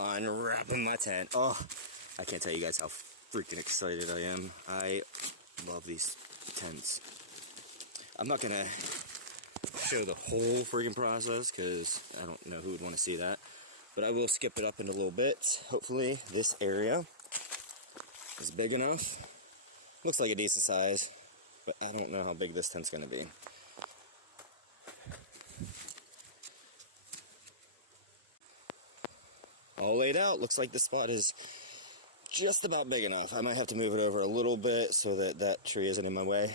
unwrapping my tent. Oh, I can't tell you guys how freaking excited I am. I love these tents. I'm not gonna show the whole freaking process because I don't know who would want to see that, but I will skip it up into little bits. Hopefully this area is big enough. Looks like a decent size, but I don't know how big this tent's gonna be. All laid out. Looks like the spot is just about big enough. I might have to move it over a little bit so that that tree isn't in my way.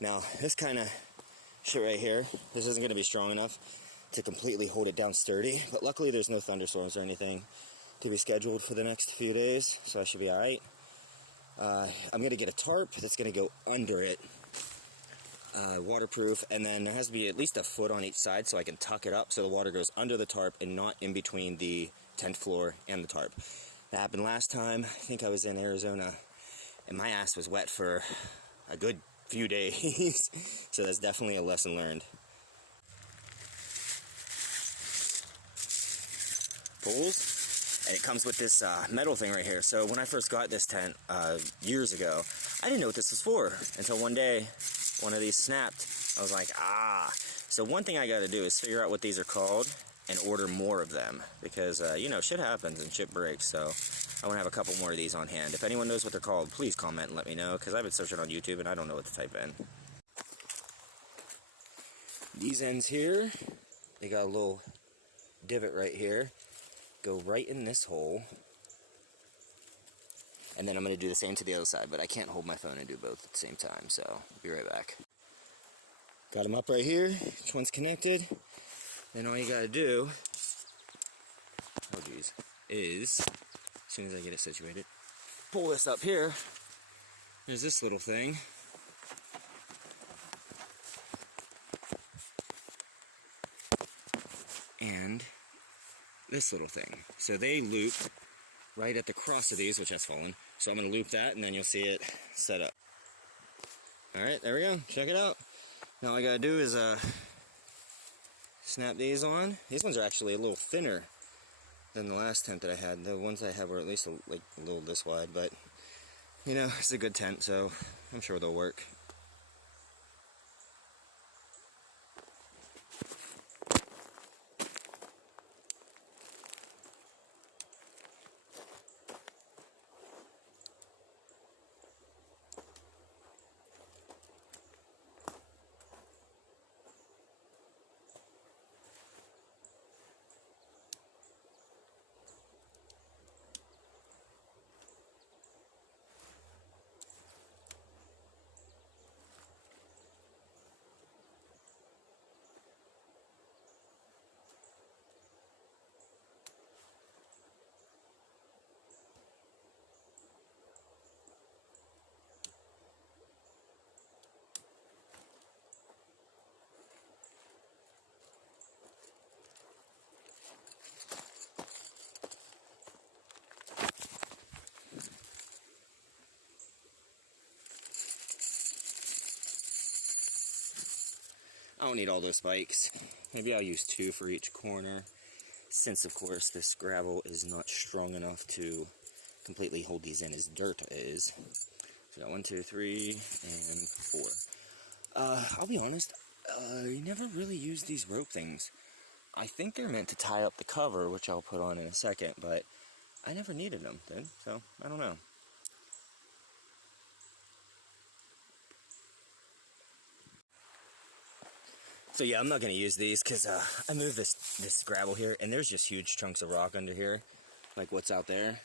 Now, this kind of shit right here, this isn't going to be strong enough to completely hold it down sturdy, but luckily there's no thunderstorms or anything to be scheduled for the next few days, so I should be alright. I'm going to get a tarp that's going to go under it, waterproof, and then there has to be at least a foot on each side so I can tuck it up so the water goes under the tarp and not in between the tent floor and the tarp. That happened last time. I think I was in Arizona and my ass was wet for a good few days. So that's definitely a lesson learned. Poles, and it comes with this metal thing right here. So when I first got this tent years ago, I didn't know what this was for until one day one of these snapped. I was like, So one thing I got to do is figure out what these are called and order more of them, because you know, shit happens and shit breaks. So I want to have a couple more of these on hand. If anyone knows what they're called, please comment and let me know, because I've been searching on YouTube and I don't know what to type in. These ends here, they got a little divot right here, go right in this hole, and then I'm going to do the same to the other side, but I can't hold my phone and do both at the same time, so I'll be right back. Got them up right here, each one's connected. Then all you gotta do, is, as soon as I get it situated, pull this up here. There's this little thing. And this little thing. So they loop right at the cross of these, which has fallen. So I'm gonna loop that and then you'll see it set up. Alright, there we go. Check it out. Now all I gotta do is snap these on. These ones are actually a little thinner than the last tent that I had. The ones I had were at least a little this wide, but you know, it's a good tent, so I'm sure they'll work. I don't need all those spikes. Maybe I'll use 2 for each corner, since of course this gravel is not strong enough to completely hold these in as dirt is. So I got 1, 2, 3, and 4. I'll be honest, I never really used these rope things. I think they're meant to tie up the cover, which I'll put on in a second, but I never needed them then, so I don't know. So yeah, I'm not going to use these because I moved this gravel here, and there's just huge chunks of rock under here, like what's out there.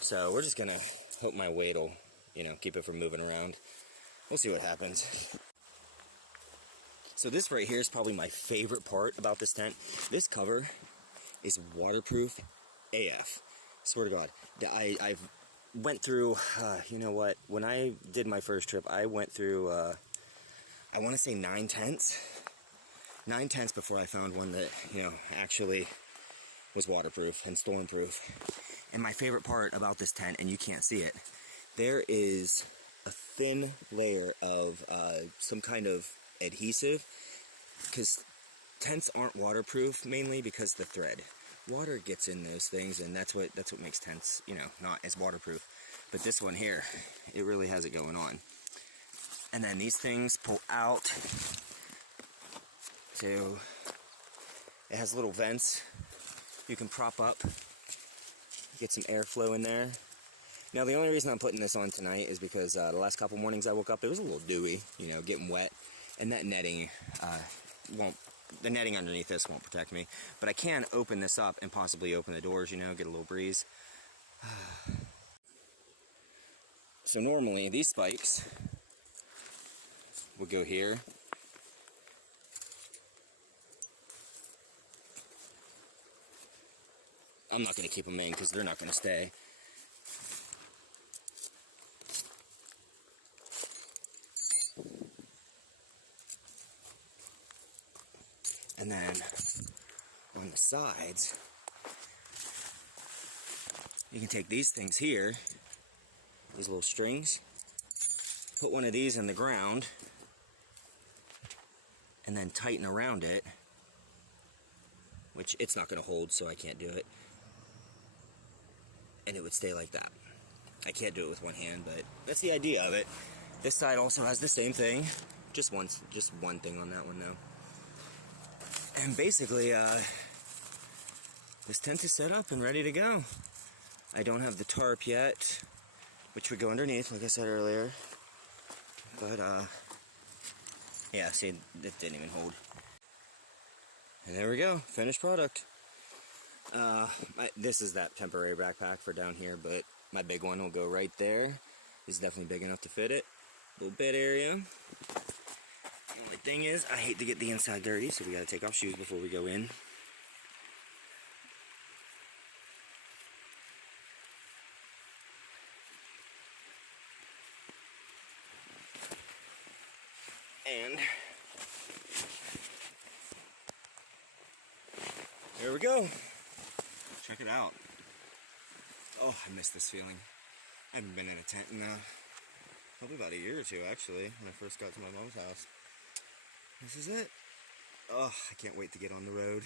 So we're just going to hope my weight will, you know, keep it from moving around. We'll see what happens. So this right here is probably my favorite part about this tent. This cover is waterproof AF. Swear to God. I went through, you know what, when I did my first trip, I went through, I want to say 9 tents. 9 tents before I found one that, you know, actually was waterproof and stormproof. And my favorite part about this tent, and you can't see it, there is a thin layer of some kind of adhesive, because tents aren't waterproof mainly because of the thread. water gets in those things, and that's what makes tents, you know, not as waterproof. But this one here, it really has it going on. And then these things pull out to, it has little vents you can prop up, get some airflow in there. Now the only reason I'm putting this on tonight is because the last couple mornings I woke up, it was a little dewy, you know, getting wet, and that netting the netting underneath this won't protect me. But I can open this up and possibly open the doors, you know, get a little breeze. So normally these spikes would go here. I'm not going to keep them in because they're not going to stay. And then on the sides, you can take these things here, these little strings, put one of these in the ground, and then tighten around it, which it's not going to hold, so I can't do it. And it would stay like that. I can't do it with one hand, but that's the idea of it. This side also has the same thing, just one thing on that one though. And basically, this tent is set up and ready to go. I don't have the tarp yet, which would go underneath, like I said earlier. But, yeah, see, it didn't even hold. And there we go, finished product. This is that temporary backpack for down here, but my big one will go right there. This is definitely big enough to fit it. Little bed area. The only thing is, I hate to get the inside dirty, so we gotta take off shoes before we go in. And there we go. Check it out. Oh, I miss this feeling. I haven't been in a tent in probably about a year or two, actually, when I first got to my mom's house. This is it. Oh, I can't wait to get on the road.